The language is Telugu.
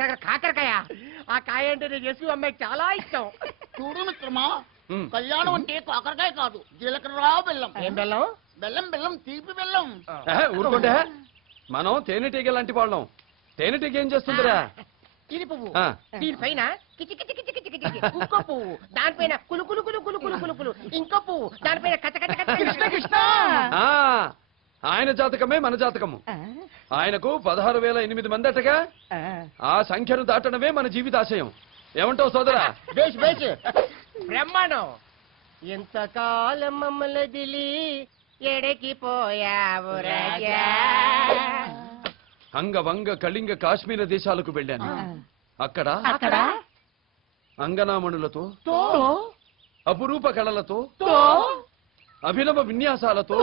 కాకరకాయ. ఆ కాయ అంటే నేను చేసి అమ్మాయికి చాలా ఇష్టం. చూడు మిత్రమా, కళ్యాణం అంటే కాకరకాయ కాదు, జీలకర్ర బెల్లం. ఏం బెల్లం? బెల్లం బెల్లం, తీపి బెల్లం. ఊరుకుంటే మనం తేనెటీగ లాంటి వాళ్ళం. తేనెటీగ ఏం చేస్తుందిరా? ఇది పువ్వు, దీనిపైన కిచి కిచి కిచి కిచి కిచి ఇంకో పువ్వు, దానిపైన కులు కులు కులు కులు కులు కులు కులు ఇంకో పువ్వు, దానిపైన కచ్చ కచ్చ కచ్చ కృష్ణ కృష్ణ. ఆయన జాతకమే మన జాతకము. ఆయనకు 16,008 మంది అట్టగా. ఆ సంఖ్యను దాటడమే మన జీవితాశయం. ఏమంటావు సోదరా? బేష్ బేష్, బ్రహ్మాండం. ఎంతకాలం మమ్మల్ని దిలి ఎడకి పోయావు రాజా. అంగ వంగ కళింగ కాశ్మీర దేశాలకు వెళ్ళాను. అక్కడ అంగనామణులతో, అపురూప కళలతో, అభినవ విన్యాసాలతో